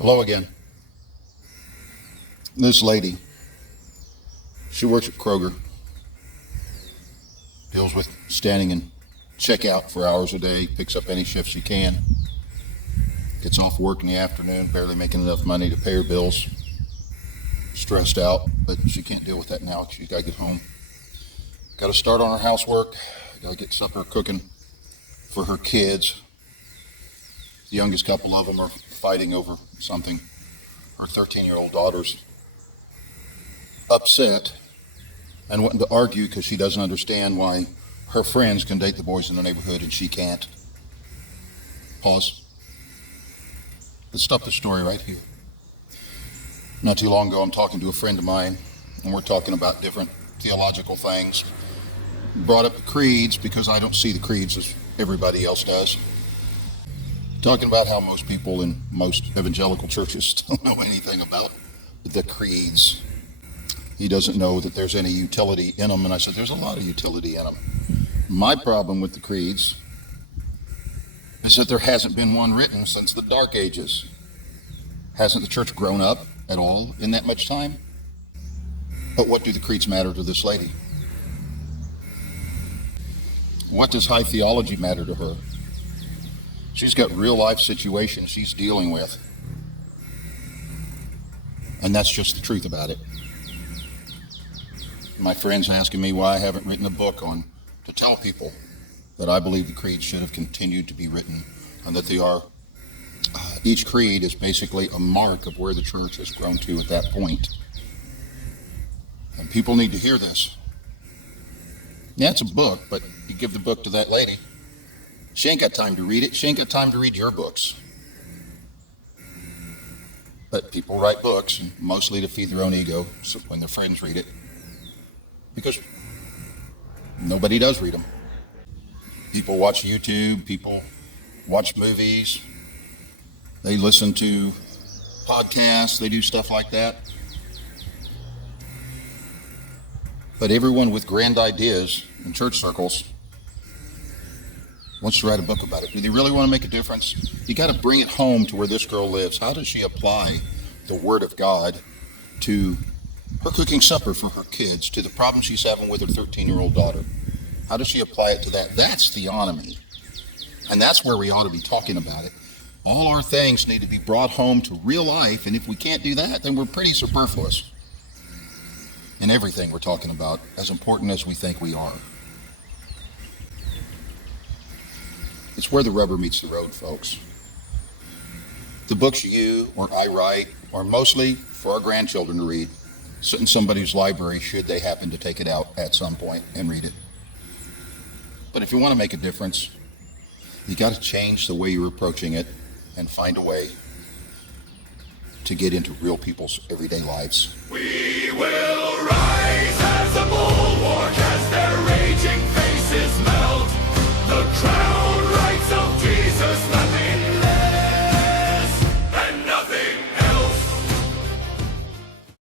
Hello again. This lady, she works at Kroger, deals with standing in checkout for hours a day, picks up any shift she can, gets off work in the afternoon, barely making enough money to pay her bills, stressed out, but she can't deal with that now. She's got to get home. Got to start on her housework, got to get supper cooking for her kids. The youngest couple of them are fighting over something. Her 13-year-old daughter's upset and wanting to argue because she doesn't understand why her friends can date the boys in the neighborhood and she can't. Pause. Let's stop the story right here. Not too long ago, I'm talking to a friend of mine, and we're talking about different theological things. Brought up the creeds because I don't see the creeds as everybody else does. Talking about how most people in most evangelical churches don't know anything about the creeds. He doesn't know that there's any utility in them, and I said, there's a lot of utility in them. My problem with the creeds is that there hasn't been one written since the Dark Ages. Hasn't the church grown up at all in that much time? But what do the creeds matter to this lady? What does high theology matter to her? She's got real life situations she's dealing with. And that's just the truth about it. My friend's asking me why I haven't written a book to tell people that I believe the creeds should have continued to be written and that they are. Each creed is basically a mark of where the church has grown to at that point. And people need to hear this. Yeah, it's a book, but you give the book to that lady. She ain't got time to read it. She ain't got time to read your books. But people write books, and mostly to feed their own ego, so when their friends read it. Because nobody does read them. People watch YouTube, people watch movies, they listen to podcasts, they do stuff like that. But everyone with grand ideas in church circles wants to write a book about it. Do they really want to make a difference? You got to bring it home to where this girl lives. How does she apply the Word of God to her cooking supper for her kids, to the problem she's having with her 13-year-old daughter? How does she apply it to that? That's theonomy. And that's where we ought to be talking about it. All our things need to be brought home to real life, and if we can't do that, then we're pretty superfluous in everything we're talking about, as important as we think we are. It's where the rubber meets the road, folks. The books you or I write are mostly for our grandchildren to read. Sit in somebody's library should they happen to take it out at some point and read it. But if you want to make a difference, you got to change the way you're approaching it and find a way to get into real people's everyday lives. We will rise.